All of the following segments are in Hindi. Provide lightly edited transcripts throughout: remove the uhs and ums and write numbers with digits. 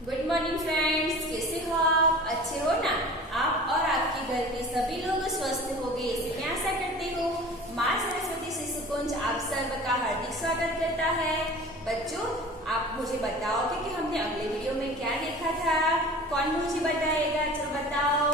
गुड मॉर्निंग फ्रेंड्स, कैसे हो आप? अच्छे हो ना? आप और आपके घर के सभी लोग स्वस्थ हो गए, ऐसे मैं आशा करती हूँ। माँ सरस्वती शिशु कुंज आप सर्व का हार्दिक स्वागत करता है। बच्चों, आप मुझे बताओगे कि हमने अगले वीडियो में क्या देखा था? कौन मुझे बताएगा? चलो बताओ।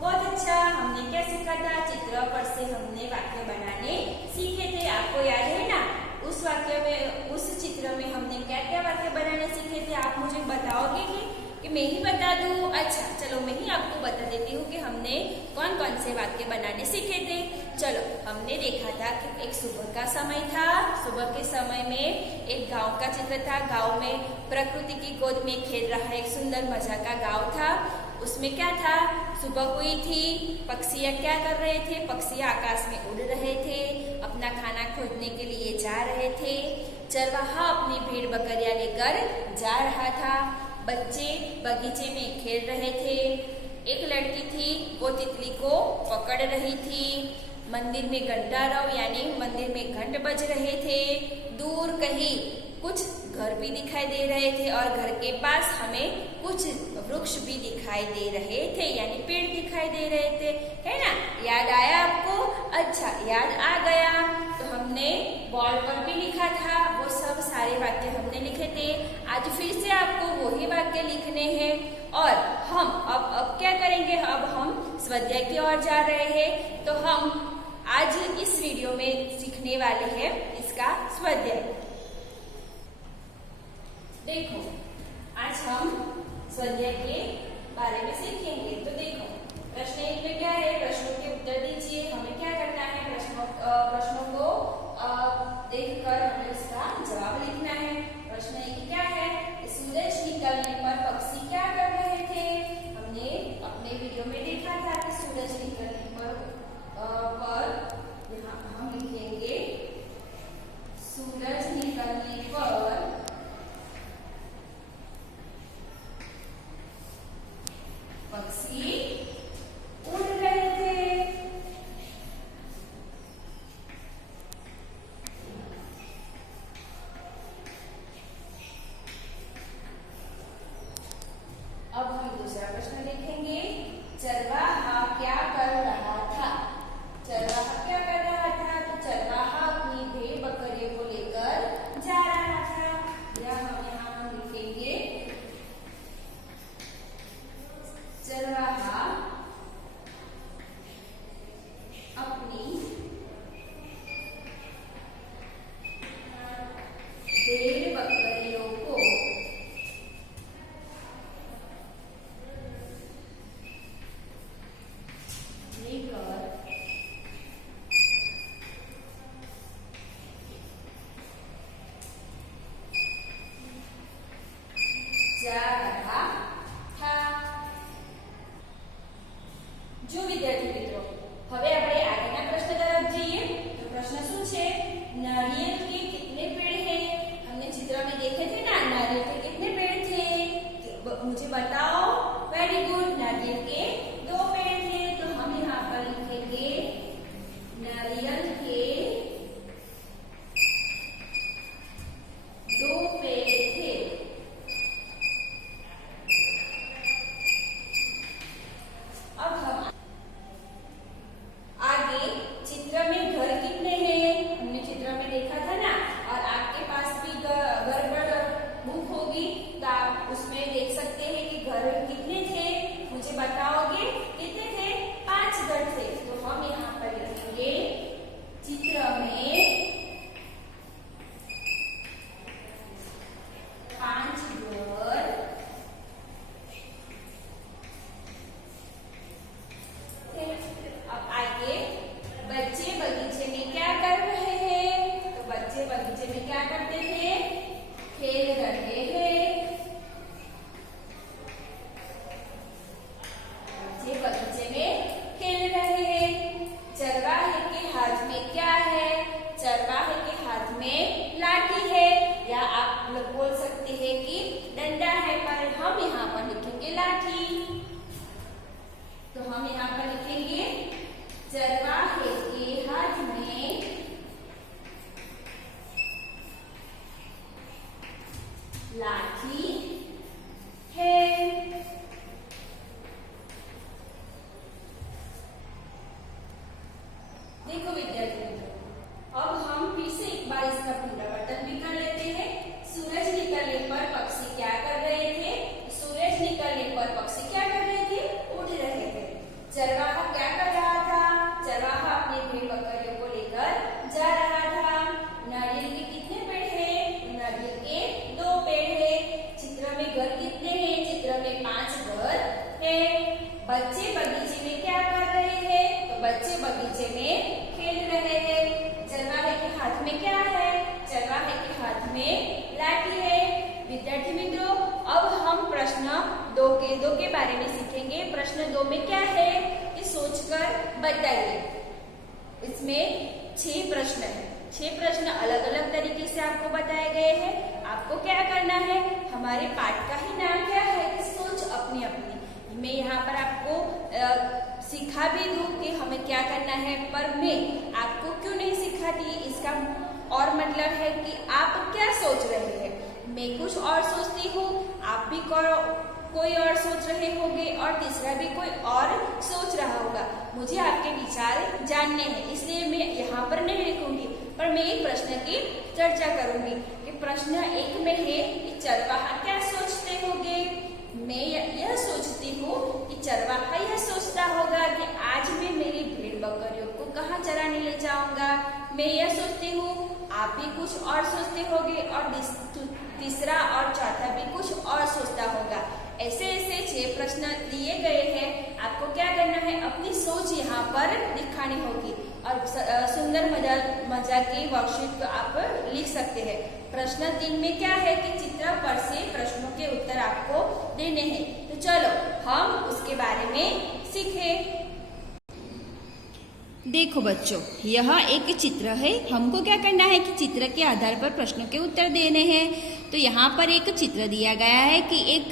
बहुत अच्छा, हमने क्या सीखा था? चित्र पर से हमने वाक्य बनाने सीखे थे, आपको याद है ना? उस वाक्य में, उस चित्र में हमने क्या क्या वाक्य बनाने सीखे थे? आप मुझे बताओगे कि मैं ही बता दूं? अच्छा, चलो मैं ही आपको बता देती हूँ कि हमने कौन कौन से वाक्य बनाने सीखे थे। चलो, हमने देखा था कि एक सुबह का समय था। सुबह के समय में एक गांव का चित्र था। गांव में प्रकृति की गोद में खेल रहा एक सुंदर मजा का गांव था। उसमें क्या था? सुबह हुई थी, पक्षियाँ क्या कर रहे थे? पक्षियाँ आकाश में उड़ रहे थे, अपना खाना खोजने के लिए जा रहे थे। चरवाहा अपनी भेड़ बकरियां लेकर जा रहा था। बच्चे बगीचे में खेल रहे थे। एक लड़की थी, वो तितली को पकड़ रही थी। मंदिर में घंटारव यानी मंदिर में घंट बज रहे थे। दूर कहीं कुछ घर भी दिखाई दे रहे थे और घर के पास हमें कुछ वृक्ष भी दिखाई दे रहे थे, यानी पेड़ दिखाई दे रहे थे, है ना? याद आया आपको? अच्छा, याद आ गया तो हमने बोर्ड पर भी लिखा था। वो सब सारे वाक्य हमने लिखे थे। आज फिर से आपको वही वाक्य लिखने हैं और हम अब क्या करेंगे? अब हम स्वाध्याय की ओर जा रहे हैं। तो हम आज इस वीडियो में सीखने वाले हैं इसका स्वाध्याय। देखो, आज हम स्वाध्याय के बारे में सीखेंगे। तो देखो, प्रश्न 1 में क्या है? प्रश्नों के उत्तर दीजिए। हमें क्या करना है? प्रश्नों को देखकर हमें उसका जवाब लिखना है। प्रश्न 1 क्या है? सूरज निकलने पर पक्षी क्या कर रहे थे? हमने अपने वीडियो में देखा था कि सूरज निकलने पर यहाँ हम लिखेंगे सूरज निकलने पर पक्षी उड़ रहे थे। अब हम दूसरा प्रश्न देखेंगे। चरवाहा क्या कर रहा था? चरवाहा क्या कर रहा था? तो चरवाहा अपनी भेड़ बकरियों को लेकर जा रहा था। यह हम यहाँ लिखेंगे, चरवाहा अपनी भेड़ बकरियों को लेकर जा रहा था। जो विद्यार्थी मित्रों, હવે આપણે આગળના પ્રશ્ન તરફ જઈએ તો પ્રશ્ન શું છે? नारियल के कितने पेड़ हैं? हमने चित्र में देखे थे ना, नारियल के कितने पेड़ थे? मुझे बताओ। वेरी गुड, नारियल के 2 पेड़ थे। तो हम यहाँ पर लिखेंगे नारियल के 2 पेड़ थे। अब हम आगे चित्र में घर कितने हैं? हमने चित्र में देखा था ना, और आपके पास भी घर बुक होगी तो आप उसमें देख सकते हैं कि घर कितने थे। मुझे बताओगे कितने थे? 5 घर थे। तो हम यहाँ पर लिखेंगे चित्र में 5 घर थे। अब आगे बच्चे बगीचे में क्या कर रहे हैं? तो बच्चे बगीचे में क्या करते थे? खेल रहे हैं। बच्चे बगीचे में खेल रहे हैं। चरवाहे के हाथ में क्या है? चरवाहे के हाथ में लाठी है, या आप लोग बोल सकते हैं कि डंडा है, पर हम यहाँ पर लिखेंगे लाठी। तो हम यहाँ पर लिखेंगे चरवाहे के हाथ में लाठी है। दो के बारे में सीखेंगे। प्रश्न 2 में क्या है ये सोचकर बताइए। इसमें 6 प्रश्न है। 6 प्रश्न अलग अलग तरीके से आपको बताए गए हैं। आपको क्या करना है, हमारे पाठ का ही नाम क्या है कि सोच अपनी अपनी। मैं यहाँ पर आपको सिखा भी दूं कि हमें क्या करना है, पर मैं आपको क्यों नहीं सिखाती, इसका और मतलब है कि आप क्या सोच रहे हैं। मैं कुछ और सोचती हूँ, आप भी कोई और सोच रहे होंगे और तीसरा भी कोई और सोच रहा होगा। मुझे आपके विचार जानने हैं, इसलिए मैं यहाँ पर नहीं लिखूंगी, पर मैं एक प्रश्न की चर्चा करूंगी कि प्रश्न 1 में है कि चरवाहा क्या सोचते होंगे। मैं यह सोचती हूँ कि चरवाहा यह सोचता होगा कि आज मैं मेरी भेड़ बकरियों को कहाँ चराने ले जाऊंगा। मैं यह सोचती हूँ, आप भी कुछ और सोचते होंगे और तीसरा और चौथा भी कुछ और सोचता होगा। ऐसे ऐसे 6 प्रश्न दिए गए हैं। आपको क्या करना है, अपनी सोच यहाँ पर दिखानी होगी और सुंदर मजा की वर्कशीट को आप लिख सकते हैं। प्रश्न 3 में क्या है कि चित्र पर से प्रश्नों के उत्तर आपको देने हैं। तो चलो हम उसके बारे में सीखें। देखो बच्चों, यह एक चित्र है। हमको क्या करना है कि चित्र के आधार पर प्रश्नों के उत्तर देने हैं। तो यहाँ पर एक चित्र दिया गया है कि एक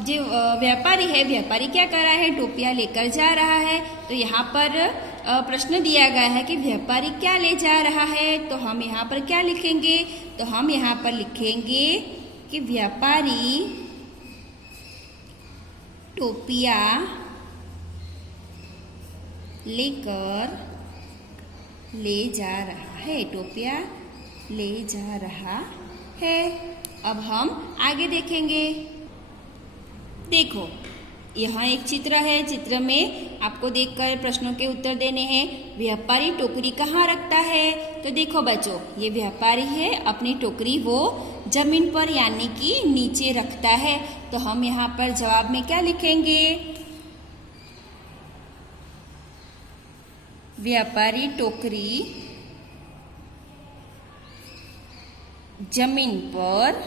जो व्यापारी है, व्यापारी क्या कर रहा है, टोपियाँ लेकर जा रहा है। तो यहाँ पर प्रश्न दिया गया है कि व्यापारी क्या ले जा रहा है। तो हम यहाँ पर क्या लिखेंगे, तो हम यहाँ पर लिखेंगे कि व्यापारी टोपियाँ लेकर ले जा रहा है, टोपियाँ ले जा रहा है। अब हम आगे देखेंगे। देखो यहाँ एक चित्र है। चित्र में आपको देखकर प्रश्नों के उत्तर देने हैं। व्यापारी टोकरी कहाँ रखता है। तो देखो बच्चों, ये व्यापारी है, अपनी टोकरी वो जमीन पर यानी कि नीचे रखता है। तो हम यहाँ पर जवाब में क्या लिखेंगे, व्यापारी टोकरी जमीन पर,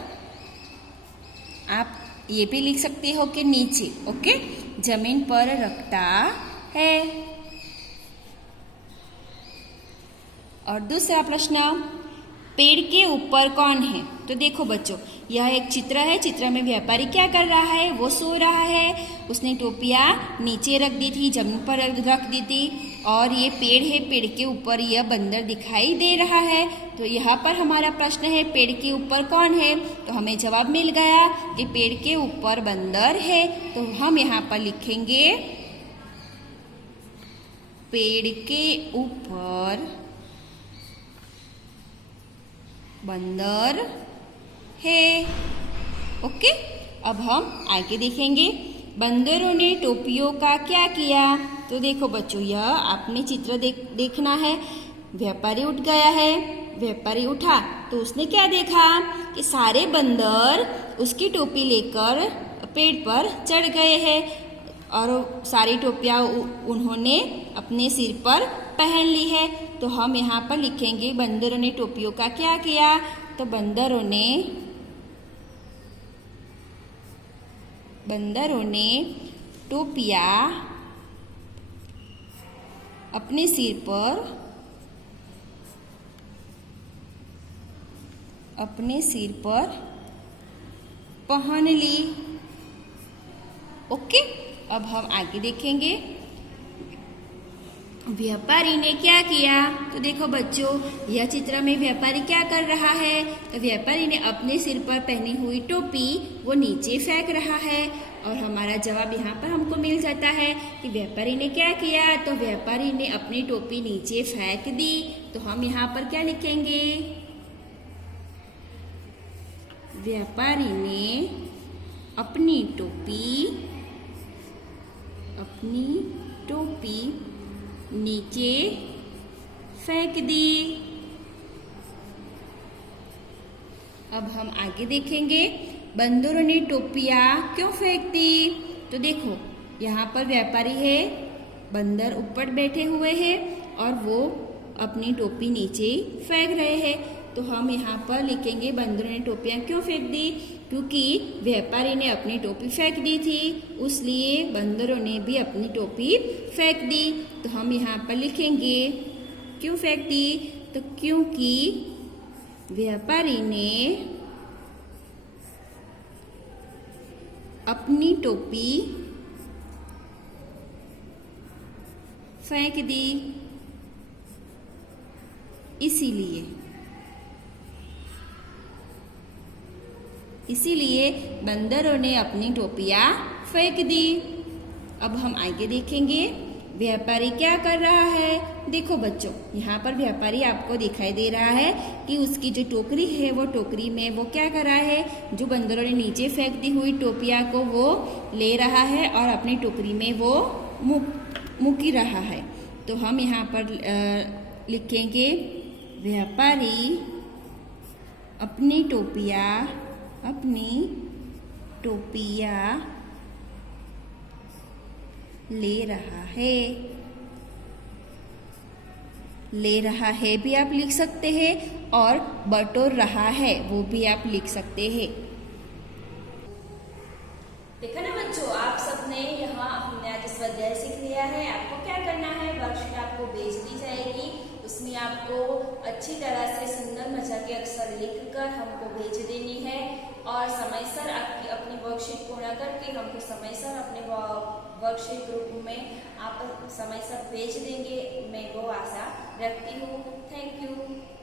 आप ये भी लिख सकते हो कि नीचे, ओके, जमीन पर रखता है। और दूसरा प्रश्न, पेड़ के ऊपर कौन है। तो देखो बच्चों, यह एक चित्र है। चित्र में व्यापारी क्या कर रहा है, वो सो रहा है। उसने टोपियाँ नीचे रख दी थी, जमीन पर रख दी थी। और ये पेड़ है, पेड़ के ऊपर यह बंदर दिखाई दे रहा है। तो यहाँ पर हमारा प्रश्न है, पेड़ के ऊपर कौन है। तो हमें जवाब मिल गया कि पेड़ के ऊपर बंदर है। तो हम यहाँ पर लिखेंगे, पेड़ के ऊपर बंदर है। ओके, अब हम आगे देखेंगे। बंदरों ने टोपियों का क्या किया। तो देखो बच्चों, यह आपने चित्र देखना है। व्यापारी उठ गया है, व्यापारी उठा तो उसने क्या देखा कि सारे बंदर उसकी टोपी लेकर पेड़ पर चढ़ गए हैं और सारी टोपियाँ उन्होंने अपने सिर पर पहन ली है। तो हम यहाँ पर लिखेंगे, बंदरों ने टोपियों का क्या किया। तो बंदरों ने टोपियाँ अपने सिर पर पहन ली। ओके, अब हम आगे देखेंगे। व्यापारी ने क्या किया। तो देखो बच्चों, यह चित्र में व्यापारी क्या कर रहा है। तो व्यापारी ने अपने सिर पर पहनी हुई टोपी वो नीचे फेंक रहा है। और हमारा जवाब यहाँ पर हमको मिल जाता है कि व्यापारी ने क्या किया। तो व्यापारी ने अपनी टोपी नीचे फेंक दी। तो हम यहाँ पर क्या लिखेंगे, व्यापारी ने अपनी टोपी नीचे फेंक दी। अब हम आगे देखेंगे, बंदरों ने टोपियाँ क्यों फेंक दी। तो देखो, यहाँ पर व्यापारी है, बंदर ऊपर बैठे हुए हैं और वो अपनी टोपी नीचे फेंक रहे हैं। तो हम यहाँ पर लिखेंगे बंदरों ने टोपियाँ क्यों फेंक दी, क्योंकि व्यापारी ने अपनी टोपी फेंक दी थी, इसलिए बंदरों ने भी अपनी टोपी फेंक दी। तो हम यहाँ पर लिखेंगे क्यों फेंक दी, तो क्योंकि व्यापारी ने अपनी टोपी फेंक दी, इसीलिए बंदरों ने अपनी टोपियां फेंक दी। अब हम आगे देखेंगे व्यापारी क्या कर रहा है। देखो बच्चों, यहाँ पर व्यापारी आपको दिखाई दे रहा है कि उसकी जो टोकरी है वो टोकरी में वो क्या कर रहा है, जो बंदरों ने नीचे फेंक दी हुई टोपियां को वो ले रहा है और अपनी टोकरी में वो मुकी रहा है। तो हम यहाँ पर लिखेंगे व्यापारी अपनी टोपियां ले रहा है भी आप लिख सकते हैं और बटोर रहा है वो भी आप लिख सकते हैं। देखा ना बच्चों, आप सबने यहाँ हमने आज स्वाध्याय सीख लिया है। आपको क्या करना है, वर्कशीट आपको भेज दी जाएगी, उसमें आपको अच्छी तरह से सुंदर मजा के अक्षर लिखकर हमको भेज देनी है और समयसर आपकी अपनी वर्कशीट पूर्ण करके हमको समयसर अपने वर्कशीट ग्रुप में आप समयसर भेज देंगे, मैं वो आशा रखती हूँ। Thank you.